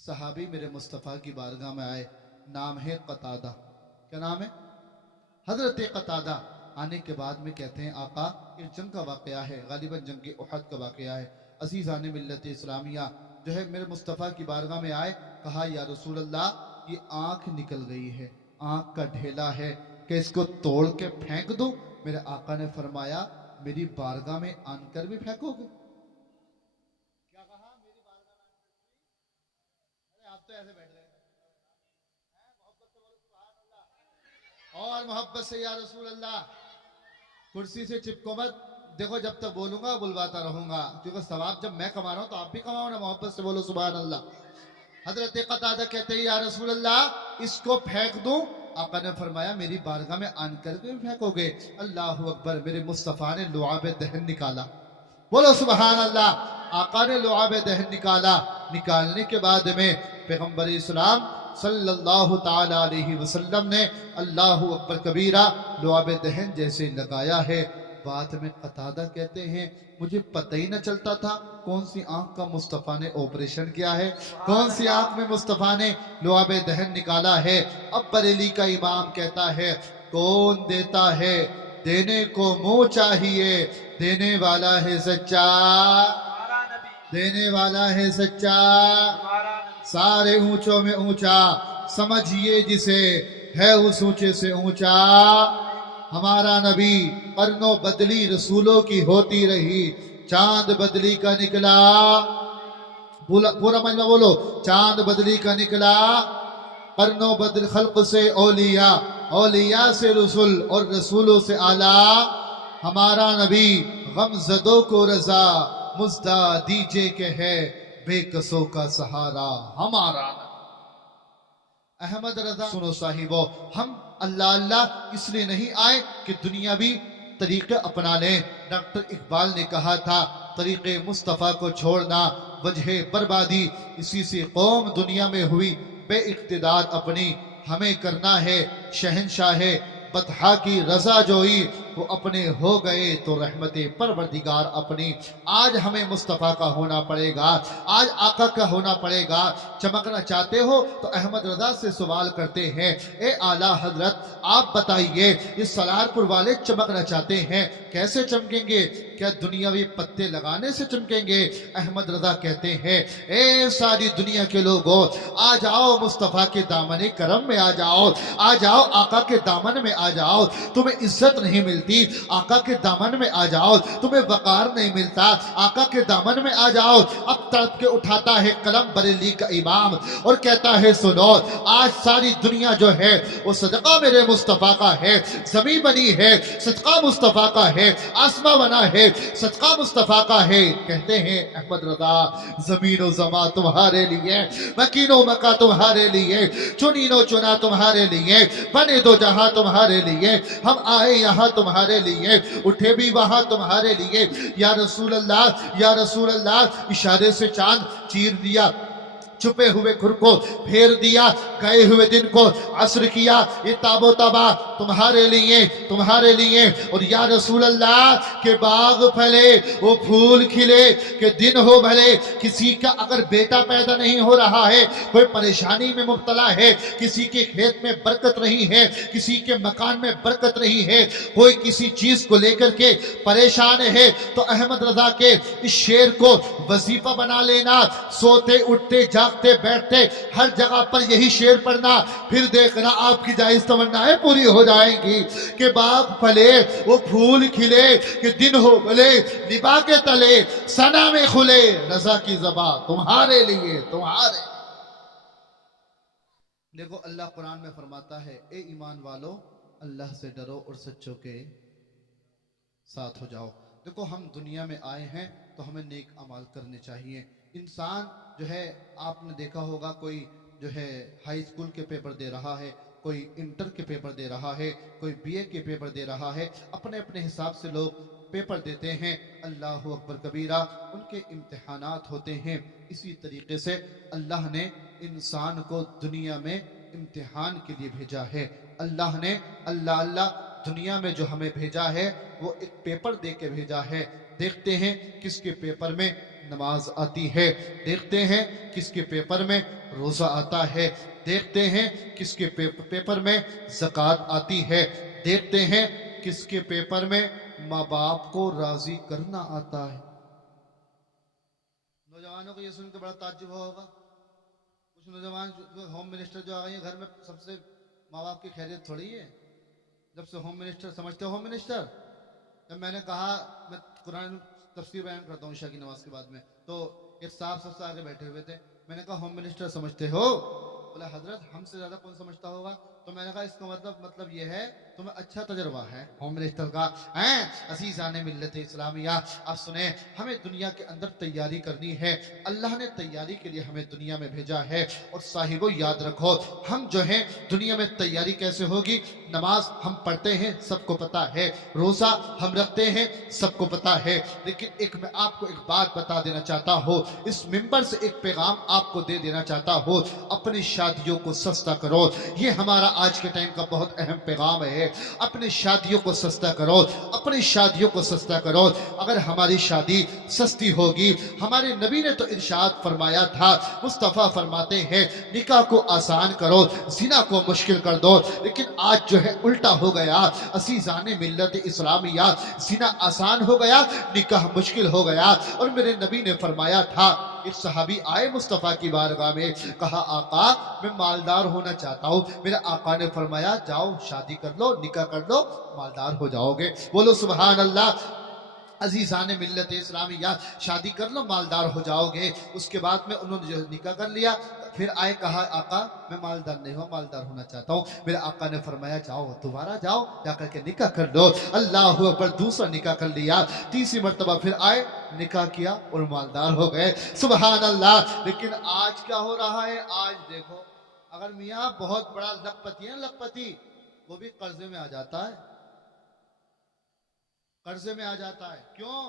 सहाबी मेरे मुस्तफ़ा की बारगाह में आए, नाम है कतादा। क्या नाम है? हजरत कतादा। आने के बाद में कहते हैं आका, एक जंग का वाक़या है, गालिबन जंग उहद का वाक़या है। अज़ीज़ान मिल्लत इस्लामिया जो है मेरे मुस्तफ़ा की बारगाह में आए, कहा या रसूल अल्लाह, ये आँख निकल गई है, आँख का ढेला है, कि इसको तोड़ के फेंक दूं? मेरे आका ने फरमाया, मेरी बारगाह में आनकर भी फेंकोगे? क्या कहा? मेरी बारगाह में आनकर भी? अरे आप तो ऐसे बैठ गए। मोहब्बत से बोलो सुभान अल्लाह, और मोहब्बत से या रसूल अल्लाह। कुर्सी से चिपको मत, देखो जब तक बोलूंगा बुलवाता रहूंगा, क्योंकि सवाब जब मैं कमा रहा हूं तो आप भी कमाओ ना। मोहब्बत से बोलो सुभान अल्लाह। हजरत कतादा कहते हैं या रसूल अल्लाह, इसको फेंक दूं? आका ने फरमाया, मेरी बारगाह में आन करके फेंकोगे? अल्लाह अकबर। मेरे मुस्तफ़ा ने लुआब दहन निकाला, बोलो सुभान अल्लाह। आका ने लुआब दहन निकाला। निकालने के बाद में पैगंबर इस्लाम सल्लल्लाहु ताला अलैहि वसल्लम ने अल्लाहु अकबर कबीरा लुआब दहन जैसे लगाया है। बात में कतादा कहते हैं, मुझे पता ही न चलता था कौन सी आंख का मुस्तफ़ा ने ऑपरेशन किया है, कौन सी आंख में मुस्तफ़ा ने लुआब दहन निकाला है। अब बरेली का इमाम कहता है, कौन देता है, देने को मुंह चाहिए, देने वाला है सच्चा, देने वाला है सच्चा, सारे ऊंचों में ऊंचा, समझिए जिसे है उस ऊंचे से ऊंचा। हमारा नबी करनो बदली रसूलों की होती रही, चांद बदली का निकला, पूरा मजमा बोलो, चांद बदली का निकला, करनो बदल खल्क से औलिया, औलिया से रसूल और रसूलों से आला। हमारा नबी गमजदों को रजा, मुज्दा दीजे के है बेकसों का सहारा। हमारा अहमद रजा। सुनो साहिबो, हम अल्लाह अल्लाह इसलिए नहीं आए कि दुनियावी तरीके अपना लें। डॉक्टर इकबाल ने कहा था, तरीके मुस्तफ़ा को छोड़ना वजह बर्बादी, इसी से कौम दुनिया में हुई बेइख्तिदार अपनी। हमें करना है शहनशाह बतहा की रजा जोई, वो अपने हो गए तो रहमते परवरदिगार अपनी। आज हमें मुस्तफ़ा का होना पड़ेगा, आज आका का होना पड़ेगा। चमकना चाहते हो तो अहमद रजा से सवाल करते हैं, ए आला हजरत आप बताइए, इस सलारपुर वाले चमकना चाहते हैं, कैसे चमकेंगे? क्या दुनियावी पत्ते लगाने से चमकेंगे? अहमद रजा कहते हैं, ए सारी दुनिया के लोगों, आ जाओ मुस्तफ़ा के दामन करम में आ जाओ, आ जाओ आका के दामन में आ जाओ। तुम्हें इज्जत नहीं मिलती, आका के दामन में आ जाओ। तुम्हें वकार नहीं मिलता, आका के दामन में आ जाओ। अब तड़प के उठाता है कलम बरेली का इमाम और कहता है, सुनो, आज सारी दुनिया जो है वो सदका मेरे मुस्तफ़ा का है। जमीन बनी है सदका मुस्तफ़ा का है, आसमां बना है सदका मुस्तफ़ा का है। कहते हैं अहमद रजा, जमीनो जमा तुम्हारे लिए, मकीनो मका तुम्हारे लिए, चुनीनो चुना तुम्हारे लिए, बने दो जहां तुम्हारे लिए, हम आए यहाँ तुम्हारे लिए, उठे भी वहां तुम्हारे लिए। या रसूल अल्लाह, या रसूल अल्लाह। इशारे से चांद चीर दिया, छुपे हुए खुर को फेर दिया, गए हुए दिन को असर किया। ये ताबो तबा तुम्हारे लिए, तुम्हारे लिए। और या रसूल अल्लाह के बाग फले, वो फूल खिले, के दिन हो भले। किसी का अगर बेटा पैदा नहीं हो रहा है, कोई परेशानी में मुब्तला है, किसी के खेत में बरकत नहीं है, किसी के मकान में बरकत नहीं है, कोई किसी चीज को लेकर के परेशान है, तो अहमद रजा के इस शेर को वजीफा बना लेना। सोते उठते जागते बैठते हर जगह पर यही शेर पढ़ना, फिर देखना आपकी जायज तमन्नाएं पूरी हो जाएंगी। कि बाग फले, वो फूल खिले, कि दिन हो भले, लिबा के तले सना में खुले, रजा की ज़बा तुम्हारे लिए, तुम्हारे। देखो अल्लाह कुरान में फरमाता है, ए ईमान वालो, अल्लाह से डरो और सच्चों के साथ हो जाओ। देखो हम दुनिया में आए हैं तो हमें नेक अमाल करने चाहिए। इंसान जो है, आपने देखा होगा, कोई जो है हाई स्कूल के पेपर दे रहा है, कोई इंटर के पेपर दे रहा है, कोई बीए के पेपर दे रहा है, अपने अपने हिसाब से लोग पेपर देते हैं। अल्लाह अकबर कबीरा, उनके इम्तिहानात होते हैं। इसी तरीके से अल्लाह ने इंसान को दुनिया में इम्तिहान के लिए भेजा है। अल्लाह ने अल्लाह अल्लाह दुनिया में जो हमें भेजा है वो एक पेपर दे के भेजा है। देखते हैं किसके पेपर में नमाज आती है, देखते हैं किसके पेपर में रोज़ा आता है, देखते हैं किसके पेपर में ज़कात आती है, देखते हैं किसके पेपर में माँ बाप को राजी करना आता है। नौजवानों को ये सुनकर बड़ा ताज्जुब होगा, कुछ नौजवान होम मिनिस्टर जो आ गए हैं घर में, सबसे माँ बाप की खैरियत थोड़ी है। जब से होम मिनिस्टर समझते हो, होम मिनिस्टर, जब मैंने कहा मैं कुरान तफसीर बयान करता हूँ ईशा की नमाज के बाद में, तो एक साहब सबसे आगे बैठे हुए थे, मैंने कहा होम मिनिस्टर समझते हो? बोला हजरत हमसे ज्यादा कौन समझता होगा। तो मैंने कहा इसका मतलब ये है तुम्हें अच्छा तजर्बा है होम मिनिस्टर का। अज़ीज़ाने मिल्लत इस्लामिया, आप सुने, हमें दुनिया के अंदर तैयारी करनी है, अल्लाह ने तैयारी के लिए हमें दुनिया में भेजा है। और साहिबो याद रखो, हम जो है दुनिया में तैयारी कैसे होगी? नमाज हम पढ़ते हैं सबको पता है, रोज़ा हम रखते हैं सबको पता है, लेकिन एक मैं आपको एक बात बता देना चाहता हूँ, इस मिंबर से एक पैगाम आपको दे देना चाहता हूँ, अपनी शादियों को सस्ता करो। ये हमारा आज के टाइम का बहुत अहम पैगाम है। अपनी शादियों को सस्ता करो, अपनी शादियों को सस्ता करो। अगर हमारी शादी सस्ती होगी, हमारे नबी ने तो इरशाद फरमाया था, मुस्तफ़ा फरमाते हैं निकाह को आसान करो, जिना को मुश्किल कर दो। लेकिन आज जो है उल्टा हो गया, अज़ीज़ाने मिल्लत इस्लामिया, जिना आसान हो गया, निकाह मुश्किल हो गया। और मेरे नबी ने फरमाया था, एक सहाबी आए मुस्तफ़ा की बारगाह में, कहा आका मैं मालदार होना चाहता हूँ। मेरे आका ने फरमाया जाओ शादी कर लो, निकाह कर लो, मालदार हो जाओगे। बोलो सुभान अल्लाह। अज़ीज़ाने मिल्लत इस्लामिया, शादी कर लो मालदार हो जाओगे। उसके बाद में उन्होंने जो निकाह कर लिया, फिर आए कहा आका मैं मालदार नहीं हूँ, मालदार होना चाहता हूँ। मेरे आका ने फरमाया जाओ दोबारा जाओ, जाकर के निकाह कर लो। अल्लाह अकबर, दूसरा निकाह कर लिया, तीसरी मर्तबा फिर आए निकाह किया और मालदार हो गए। सुभान अल्लाह। लेकिन आज क्या हो रहा है? आज देखो, अगर मियाँ बहुत बड़ा लखपति है, लखपति, वो भी कर्जे में आ जाता है, कर्जे में आ जाता है। क्यों?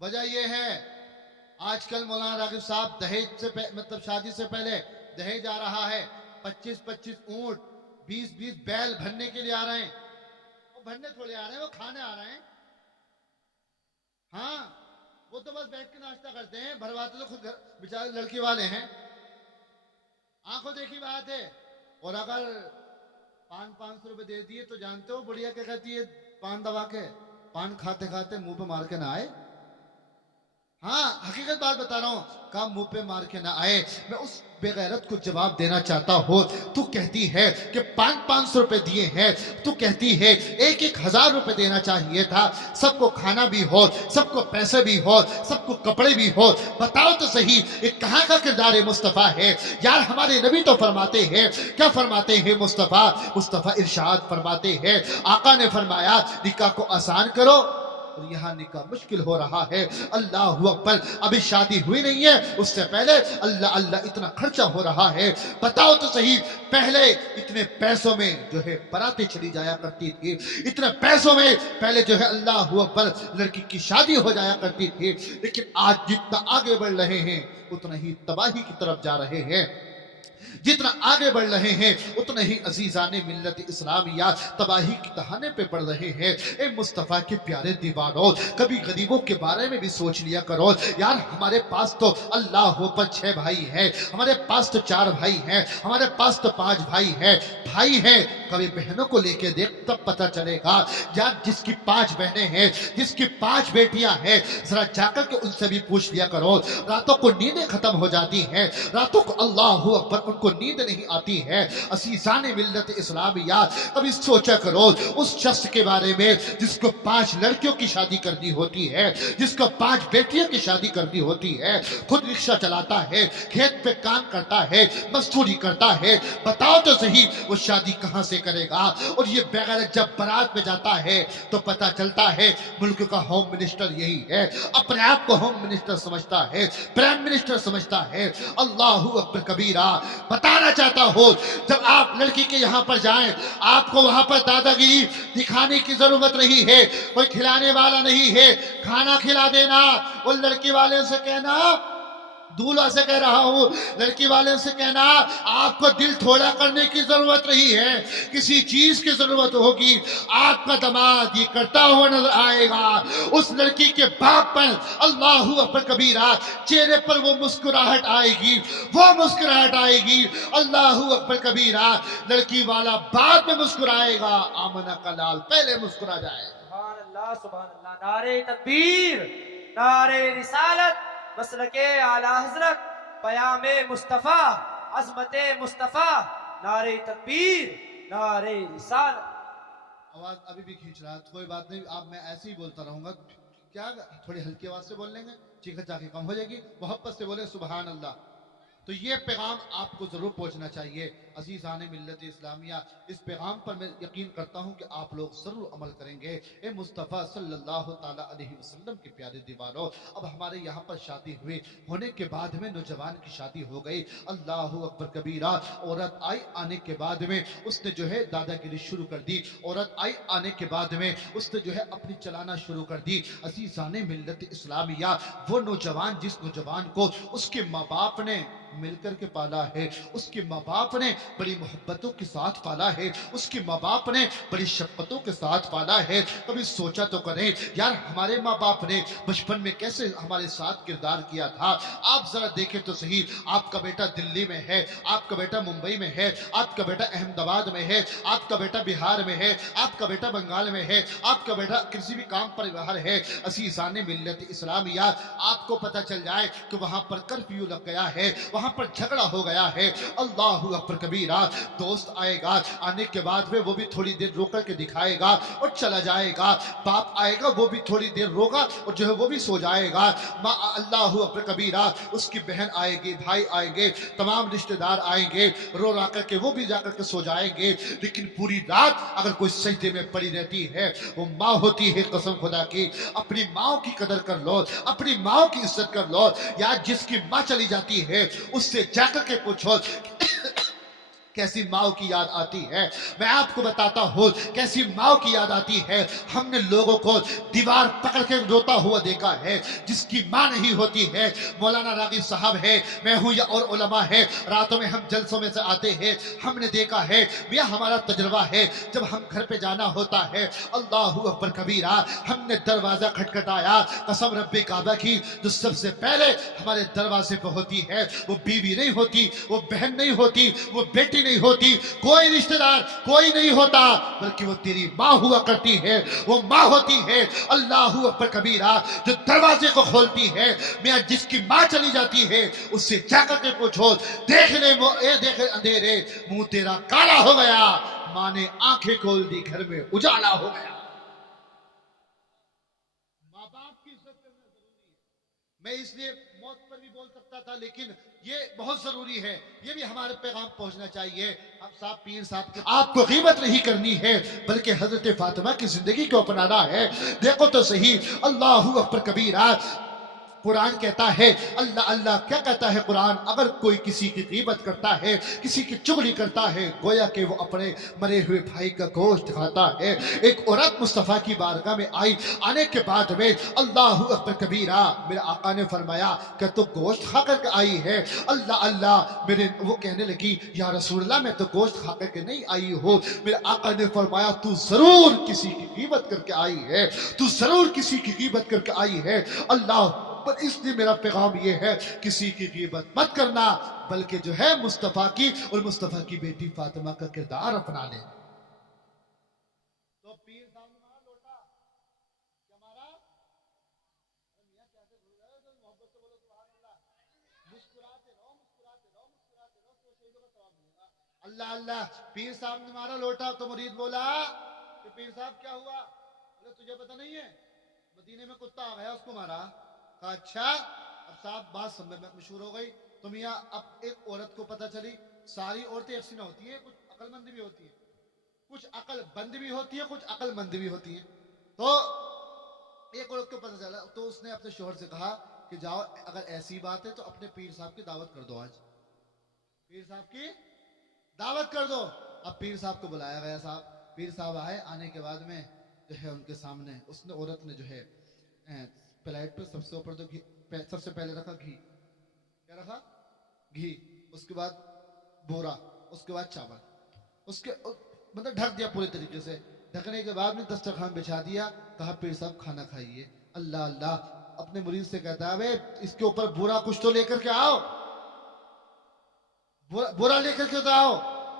वजह यह है, आजकल मौलाना रागिब साहब दहेज से मतलब शादी से पहले दहेज आ रहा है, 25-25 ऊंट, 20-20 बैल भरने के लिए आ रहे हैं। वो भरने थोड़े आ रहे हैं, वो खाने आ रहे हैं। हाँ, वो तो बस बैठ के नाश्ता करते हैं, भरवाते तो खुद बेचारे लड़की वाले हैं। आंखों देखी बात है। और अगर 500 रुपए दे दिए तो जानते हो बुढ़िया क्या कहती है? पान दबा के, पान खाते खाते मुंह पे मार के ना आए। हाँ, हकीकत बात बता रहा हूं, कहा मुंह पे मार के ना आए। मैं उस बेगैरत को जवाब देना चाहता हूं, तू कहती है कि 500 रुपए दिए हैं, तू कहती है 1,000 रुपए देना चाहिए था, सबको खाना भी हो, सबको पैसे भी हो, सबको कपड़े भी हो। बताओ तो सही, ये कहां का किरदार मुस्तफ़ा है यार? हमारे नबी तो फरमाते हैं, क्या फरमाते हैं मुस्तफ़ा इरशाद फरमाते हैं, आका ने फरमाया निकाह को आसान करो, और यहाँ निकाह मुश्किल हो रहा है। अल्लाह अकबर। अभी शादी हुई नहीं है, उससे पहले अल्लाह अल्लाह इतना खर्चा हो रहा है। बताओ तो सही, पहले इतने पैसों में जो है बारातें चली जाया करती थी, इतने पैसों में पहले जो है अल्लाह अकबर लड़की की शादी हो जाया करती थी। लेकिन आज जितना आगे बढ़ रहे हैं उतना ही तबाही की तरफ जा रहे हैं, जितना आगे बढ़ रहे हैं उतना ही अजीजाने मिल्लत इस्लामिया तबाही की तहाने पे बढ़ रहे हैं। ए मुस्तफ़ा के प्यारे दीवानों, कभी गरीबों के बारे में भी सोच लिया करो यार। हमारे पास तो अल्लाह पर 6 भाई हैं, हमारे पास तो 4 भाई हैं, हमारे पास तो 5 भाई हैं। भाई हैं, कभी बहनों को लेके देख, तब पता चलेगा यार। जिसकी 5 बहनें हैं, जिसकी 5 बेटियां हैं, जरा जाकर के उनसे भी पूछ लिया करो। रातों को नींदें खत्म हो जाती हैं, रातों को अल्लाह अकबर उनको नींद नहीं आती है। असीसाने मिल्लत इस्लामिया, कभी सोचा करो उस शख्स के बारे में जिसको 5 लड़कियों की शादी करनी होती है, जिसको 5 बेटियों की शादी करनी होती है, खुद रिक्शा चलाता है, खेत पे काम करता है, मजदूरी करता है। बताओ तो सही वो शादी कहां से करेगा? और ये बगैर जब बारात में जाता है तो पता चलता है मुल्क का होम मिनिस्टर यही है, अपने आप को होम मिनिस्टर समझता है, प्राइम मिनिस्टर समझता है। अल्लाह अकबर कबीरा। बताना चाहता हो, जब आप लड़की के यहां पर जाएं, आपको वहां पर दादागिरी दिखाने की जरूरत नहीं है, कोई खिलाने वाला नहीं है, खाना खिला देना, और लड़की वाले से कहना दूल्हा से कह रहा हूं, लड़की वाले से कहना आपको दिल थोड़ा करने की जरूरत नहीं है, किसी चीज की जरूरत होगी, आपका दामाद ये करता हुआ नजर आएगा। उस लड़की के बाप पर अल्लाहू अकबर कबीरा, चेहरे पर वो मुस्कुराहट आएगी, वो मुस्कुराहट आएगी, अल्लाहू अकबर कबीरा। लड़की वाला बाद में मुस्कुराएगा, आमना का लाल पहले मुस्कुरा जाए। सुभान अल्लाह, सुभान अल्लाह। नारे तकबीर, नारे रिसालत, मसलके आला हजरत, पयामे मुस्तफा, अजमते मुस्तफा। नारे तकबीर, नारे रिसालत। आवाज अभी भी खींच रहा है, कोई बात नहीं, आप मैं ऐसे ही बोलता रहूंगा। क्या थोड़ी हल्की आवाज से बोल लेंगे, चीखा चाखी कम हो जाएगी, मोहब्बत से बोले सुभान अल्लाह। तो ये पैगाम आपको जरूर पहुंचना चाहिए अजीज़ान मिल्लत इस्लामिया। इस पैगाम पर मैं यकीन करता हूं कि आप लोग जरूर अमल करेंगे। ए मुस्तफ़ा सल्लल्लाहु ताला अलैहि वसल्लम के प्यारे दीवारों, अब हमारे यहाँ पर शादी हुई, होने के बाद में नौजवान की शादी हो गई, अल्लाहु अकबर कबीरा। औरत आई, आने के बाद में उसने जो है दादागिरी शुरू कर दी। औरत आई, आने के बाद में उसने जो है अपनी चलाना शुरू कर दी। अजीज़ान मिल्लत इस्लामिया, वो नौजवान जिस नौजवान को उसके माँ बाप ने मिलकर के पाला है, उसके माँ बाप ने बड़ी मोहब्बतों के साथ पाला है, उसके माँ बाप ने बड़ी शफ़क़तों के साथ पाला है। कभी सोचा तो करें यार, हमारे माँ बाप ने बचपन में कैसे हमारे साथ किरदार किया था। आप जरा देखें तो सही, आपका बेटा दिल्ली में है, आपका बेटा मुंबई में है, आपका बेटा अहमदाबाद में है, आपका बेटा बिहार में है, आपका बेटा बंगाल में है, आपका बेटा किसी भी काम पर बाहर है। अज़ीज़ान मिल्लत इस्लामिया, आपको पता चल जाए कि वहां पर कर्फ्यू लग गया है, वहां पर झगड़ा हो गया है, अल्लाहू अकबर कबीरा। दोस्त आएगा, आने के बाद में वो भी थोड़ी देर रोक करके दिखाएगा और चला जाएगा। बाप आएगा, वो भी थोड़ी देर रोगा और जो है वो भी सो जाएगा। माँ अल्लाहू अकबर कबीरा, उसकी बहन आएगी, भाई आएंगे, तमाम रिश्तेदार आएंगे, रो रा करके वो भी जाकर के सो जाएंगे। लेकिन पूरी रात अगर कोई सजदे में पड़ी रहती है, वो माँ होती है, कसम खुदा की। अपनी माँ की कदर कर लो, अपनी माँ की इज्जत कर लो यार। जिसकी माँ चली जाती है उससे जाकर के पूछो कैसी माँ की याद आती है। मैं आपको बताता हूँ कैसी माँ की याद आती है। हमने लोगों को दीवार पकड़ के रोता हुआ देखा है, जिसकी माँ नहीं होती है। मौलाना रागी साहब है, मैं हूँ या और उलमा है, रातों में हम जलसों में से आते हैं, हमने देखा है, यह हमारा तजुर्बा है। जब हम घर पे जाना होता है, अल्लाहू अकबर कबीरा, हमने दरवाजा खटखटाया, कसम रब्बे काबा की, जो सबसे पहले हमारे दरवाजे पे होती है वो बीवी नहीं होती, वो बहन नहीं होती, वो बेटी नहीं होती, कोई रिश्तेदार कोई नहीं होता, बल्कि वो तेरी माँ हुआ करती है। वो माँ होती है अल्लाहू अकबर कबीरा, जो दरवाजे को खोलती है। मैं जिसकी माँ चली जाती है उससे जाकर के पूछो, देख ले वो ए देख अंधेरे, मुंह तेरा काला हो गया, माँ ने आंखें खोल दी, घर में उजाला हो गया। माँ बाप की इज्जत करना जरूरी है। मैं इसलिए मौत पर भी बोल सकता था, लेकिन ये बहुत जरूरी है, ये भी हमारे पैगाम पहुंचना चाहिए। अब साहब पीर साहब के आपको ग़ीबत नहीं करनी है, बल्कि हजरत फातिमा की जिंदगी को अपनाना है। देखो तो सही, अल्लाहू अकबर कबीरा। कुरान कहता है, अल्लाह अल्लाह क्या कहता है कुरान, अगर कोई किसी की ग़ीबत करता है, किसी की चुगली करता है, गोया कि वो अपने मरे हुए भाई का गोश्त खाता है। एक औरत मुस्तफ़ा की बारगाह में आई, आने के बाद में अल्लाहू अकबर कबीरा, मेरे आका ने फरमाया कि तू गोश्त खा करके आई है। अल्लाह अल्लाह, मेरे वो कहने लगी, या रसूलल्लाह मैं तो गोश्त खा करके नहीं आई हूँ। मेरे आका ने फरमाया, तू जरूर किसी की ग़ीबत करके आई है, तू जरूर किसी की ग़ीबत करके आई है। अल्लाह, पर इसलिए मेरा पैगाम ये है, किसी की ग़ीबत मत करना, बल्कि जो है मुस्तफ़ा की और मुस्तफ़ा की बेटी फातिमा का किरदार अपना ले। तो पीर साहब ने मारा लोटा, क्या मारा? मियां कैसे भूल गए? तो मोहब्बत से बोलो सुभान अल्लाह। मुस्कुराते रहो, मुस्कुराते रहो, मुस्कुराते रहो, तो शहीदों का सवाब मिलेगा। अल्लाह अल्लाह। पीर साहब ने मारा लोटा, तो मुरीद बोला कि पीर साहब क्या हुआ? बोले तुझे पता नहीं है, मदीने में कुत्ता आ गया, उसको मारा। कहा अच्छा। अब साहब बात समझ में मशहूर हो गई। तो मियाँ अब एक औरत को पता चली, सारी औरतें ऐसी ना होती है, कुछ अक्लमंद भी होती है, कुछ अक्लमंद भी होती है, कुछ अक्लमंद भी होती है। तो एक औरत को पता चला, तो उसने अपने शोहर से कहा कि जाओ, अगर ऐसी बात है तो अपने पीर साहब की दावत कर दो, आज पीर साहब की दावत कर दो। अब पीर साहब को बुलाया गया। साहब पीर साहब आए, आने के बाद में जो है उनके सामने उसने औरत ने जो है प्लेट पर सबसे ऊपर तो घी, सबसे पहले रखा घी, क्या रखा? घी, उसके बाद बोरा, उसके बाद चावल, उसके मतलब ढक दिया पूरे तरीके से। ढकने के बाद में दस्तरखान बिछा दिया, कहा पीर साहब खाना खाइए। अल्लाह अल्लाह अपने मुरीद से कहता है, अबे इसके ऊपर बुरा कुछ तो लेकर के आओ, बुरा लेकर के तो आओ।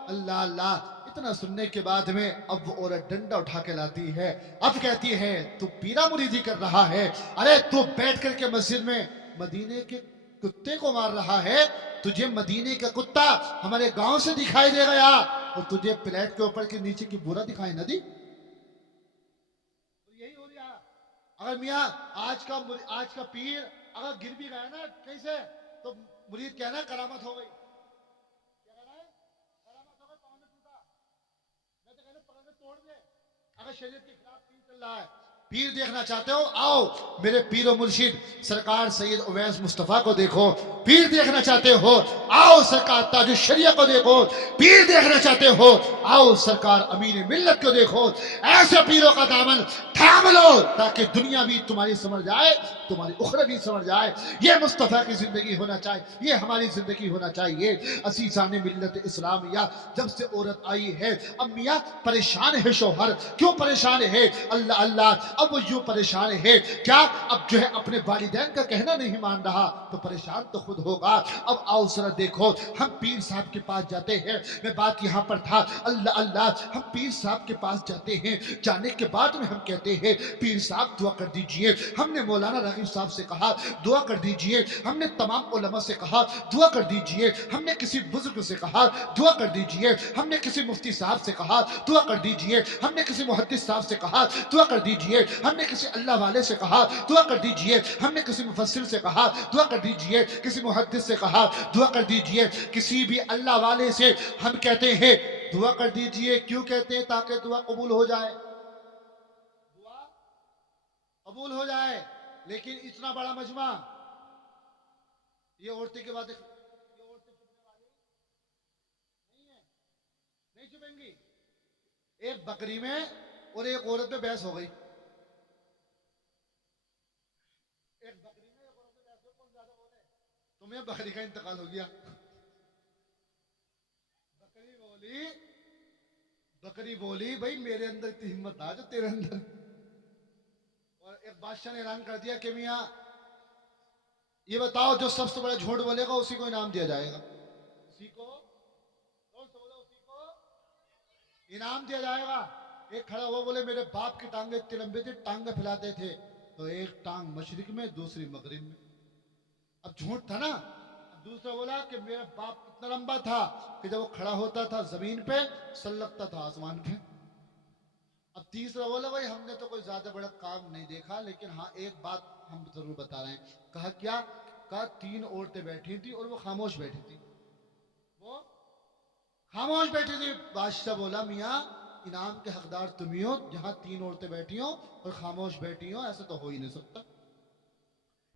अल्लाह अल्लाह इतना सुनने के बाद में अब वो औरत डंडा उठा के लाती है। अब कहती है तू पीरा मुरीदी कर रहा है, अरे तू बैठ करके मस्जिद में मदीने के कुत्ते को मार रहा है। तुझे मदीने का कुत्ता हमारे गांव से दिखाई दे गया और तुझे प्लेट के ऊपर के नीचे की बुरा दिखाई न दी। यही हो रहा। अगर मियाँ आज का पीर अगर गिर भी गया ना कहीं से, तो मुरीद कहना करामत हो गई। क्या कहना है? करामत हो गई, पाँव में टूटा। मैं तो कहना पकड़ के तोड़ दे। अगर शरीयत के खिलाफ पीर चल रहा है, पीर देखना चाहते हो, आओ मेरे पीर और मुर्शिद सरकार सैयद उवैस मुस्तफा को देखो। पीर देखना चाहते हो, आओ सरकार ताज शरिया को देखो। पीर देखना चाहते हो, आओ सरकार अमीर मिल्लत को देखो। ऐसे पीरों का दामन थाम लो ताकि दुनिया भी तुम्हारी समझ जाए, तुम्हारी उखरा भी समझ जाए। ये मुस्तफा की जिंदगी होना चाहिए, ये हमारी जिंदगी होना चाहिए। असीसाने मिल्लत इस्लामिया जब से औरत आई है, अब मियाँ परेशान है शोहर। क्यों परेशान है? अल्लाह अल्लाह अब वो यूं परेशान है क्या? अब जो है अपने वालिदैन का कहना नहीं मान रहा तो परेशान तो खुद होगा। अब आओ जरा देखो, हम पीर साहब के पास जाते हैं। मैं बात यहाँ पर था, अल्लाह अल्लाह हम पीर साहब के पास जाते हैं। जाने के बाद में हम कहते हैं पीर साहब दुआ कर दीजिए। हमने मौलाना रगीब साहब से कहा दुआ कर दीजिए, हमने तमाम उलमा से कहा दुआ कर दीजिए, हमने किसी बुजुर्ग से कहा दुआ कर दीजिए, हमने किसी मुफ्ती साहब से कहा दुआ कर दीजिए, हमने किसी मुहद्दिस साहब से कहा दुआ कर दीजिए, हमने किसी अल्लाह वाले से कहा दुआ कर दीजिए, हमने किसी मुफस्सिर से कहा दुआ कर दीजिए, किसी मुहद्दिस से कहा दुआ कर दीजिए। किसी भी अल्लाह वाले से हम कहते हैं दुआ कर दीजिए। क्यों कहते हैं? ताकि दुआ कबूल हो जाए, दुआ कबूल हो जाए। लेकिन इतना बड़ा मजमा, ये औरतें के बाद ये औरतें चुपने वाली नहीं है, नहीं चुपेंगी। एक बकरी में और एक औरत में बहस हो गई। एक बकरी में एक औरत में बहस हो, कौन ज्यादा बोले? तुम्हें बकरी का इंतकाल हो गया। बकरी बोली भाई मेरे अंदर इतनी हिम्मत आ जो तेरे अंदर। और एक बादशाह ने ऐलान कर दिया कि मियाँ ये बताओ जो सबसे बड़ा झूठ बोलेगा उसी को इनाम दिया जाएगा। उसी को उसी को इनाम दिया जाएगा। एक खड़ा हुआ बोले मेरे बाप की टांगे इतने लंबे थे, टांगे फैलाते थे, तो एक टांग मशरिक में दूसरी मगरिब में। अब झूठ था ना। दूसरा बोला कि मेरा बाप इतना लंबा था कि जब वो खड़ा होता था जमीन पे सल लगता था आसमान पे। अब तीसरा बोला भाई हमने तो कोई ज्यादा बड़ा काम नहीं देखा, लेकिन हाँ एक बात हम जरूर बता रहे हैं। कहा क्या? कहा 3 औरतें बैठी थी और वो खामोश बैठी थी, वो खामोश बैठी थी। बादशाह बोला मियाँ इनाम के हकदार तुम ही हो, जहां 3 औरतें बैठी हो और खामोश बैठी हो, ऐसा तो हो ही नहीं सकता।